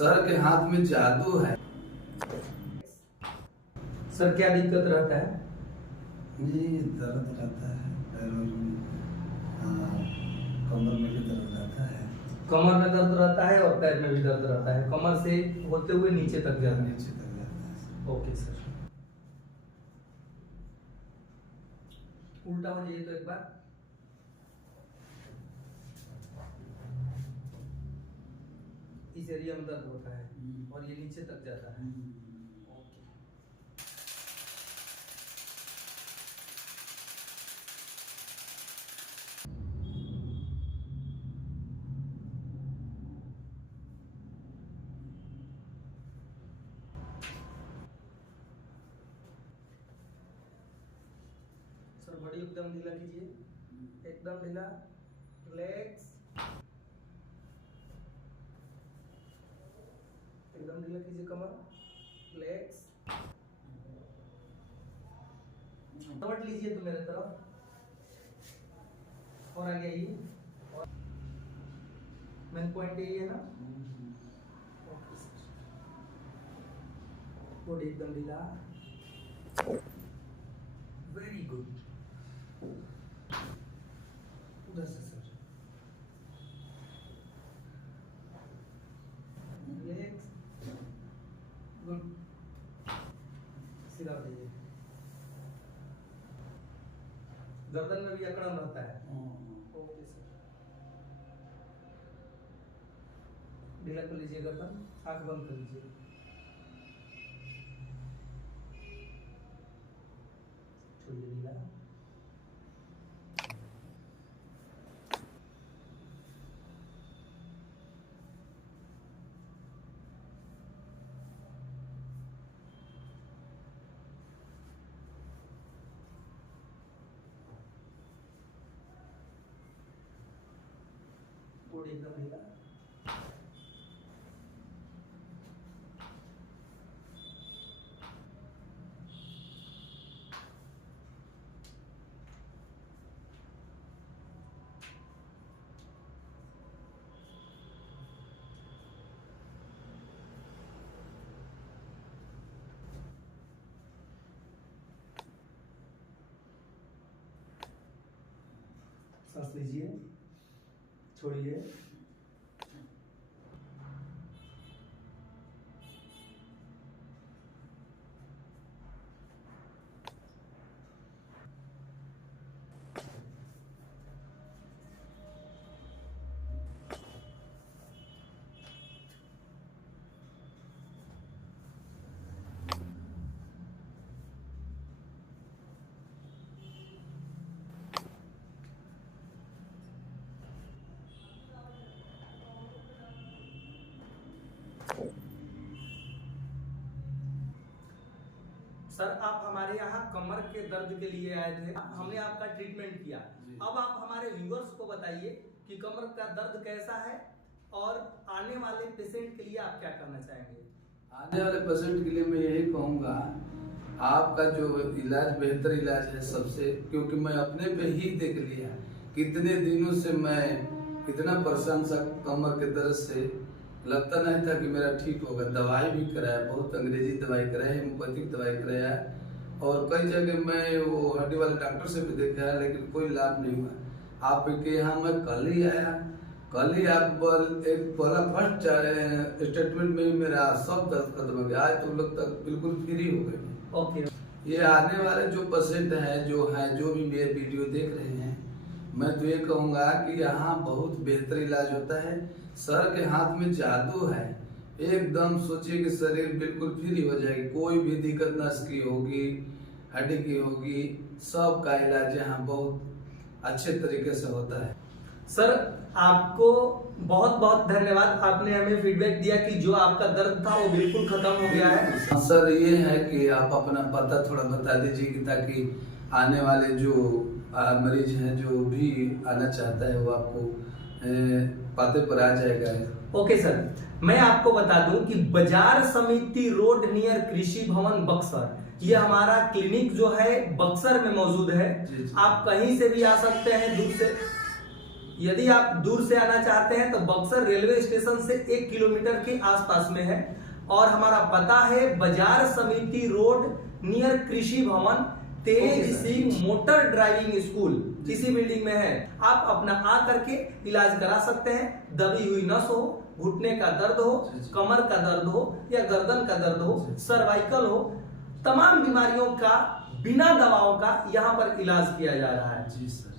Sir के हाथ में जादू है। सर क्या दिक्कत रहता है? जी दर्द रहता है पैरों में, कमर में भी दर्द रहता है। कमर में दर्द रहता है और पैर में भी दर्द रहता है, कमर से होते हुए नीचे तक जाता है। नीचे तक जाता है। ओके सर, उल्टा हो जाइए तो एक बार। इस एरिया में दर्द होता है और ये नीचे तक जाता है। ओके। सर बॉडी एकदम ढीला कीजिए, एकदम ढीला, रिलैक्स, एकदम ढीला कीजिए कमर, रिलैक्स। लौट लीजिए तो मेरे तरफ और आगे आइए। मेन पॉइंट यही है ना? ओके सर, बॉडी एकदम ढीला, वेरी गुड। उधर से सर, रिलैक्स, गुड, सीधा उठाइए। गर्दन में भी अकड़न रहता है। ओके सर, ढीला कर लीजिए गर्दन, आंख बंद कर लीजिए। छोड़िए ढीला, बॉडी एकदम ढीला। सांस लीजिए, छोड़िए। सर आप हमारे यहाँ कमर के दर्द के लिए आए थे, हमने आपका ट्रीटमेंट किया। अब आप हमारे व्यूअर्स को बताइए कि कमर का दर्द कैसा है और आने वाले पेशेंट के लिए आप क्या करना चाहेंगे? आने वाले पेशेंट के लिए मैं यही कहूँगा, आपका जो इलाज बेहतर इलाज है सबसे, क्योंकि मैं अपने पे ही देख लिया। कितने दिनों से मैं इतना परेशान था कमर के दर्द से, लगता नहीं था कि मेरा ठीक होगा। दवाई भी कराया, बहुत अंग्रेजी दवाई कराया, हेमोपैथिक दवाई कराया और कई जगह मैं वो हड्डी वाले डॉक्टर से भी देखा, लेकिन कोई लाभ नहीं हुआ। आपके यहाँ मैं कल ही आया, कल ही आप एक पहला फर्स्ट स्टेटमेंट में ही मेरा सब दर्द खत्म हो गया। आज तो लोग तक बिल्कुल फ्री हो गए। ओके। ये आने वाले जो पेशेंट हैं जो भी मेरे वीडियो देख रहे हैं, मैं तो ये कहूँगा कि यहाँ बहुत बेहतर इलाज होता है। सर के हाथ में जादू है, एकदम सोचिए कि शरीर बिल्कुल फ्री हो जाएगी, कोई भी दिक्कत नस की होगी, हड्डी की होगी, सब का इलाज यहाँ बहुत अच्छे तरीके से होता है। सर आपको बहुत बहुत धन्यवाद, आपने हमें फीडबैक दिया कि जो आपका दर्द था वो बिल्कुल खत्म हो गया है। सर ये है कि आप अपना पता थोड़ा बता दीजिए कि ताकि आने वाले जो मरीज हैं जो भी आना चाहता है वो आपको पते पर आ जाएगा। ओके सर, मैं आपको बता दूं कि बाजार समिति रोड नियर कृषि भवन बक्सर, ये हमारा क्लिनिक जो है बक्सर में मौजूद है। जी। आप कहीं से भी आ सकते हैं, दूर से। यदि आप दूर से आना चाहते हैं तो बक्सर रेलवे स्टेशन से 1 किलोमीटर के आसपास में है और हमारा पता है बाजार समिति रोड नियर कृषि भवन तेज सिंह मोटर ड्राइविंग स्कूल, इसी बिल्डिंग में है। आप अपना आ करके इलाज करा सकते हैं। दबी हुई नस हो, घुटने का दर्द हो, कमर का दर्द हो या गर्दन का दर्द हो, सर्वाइकल हो, तमाम बीमारियों का बिना दवाओं का यहाँ पर इलाज किया जा रहा है। जी सर।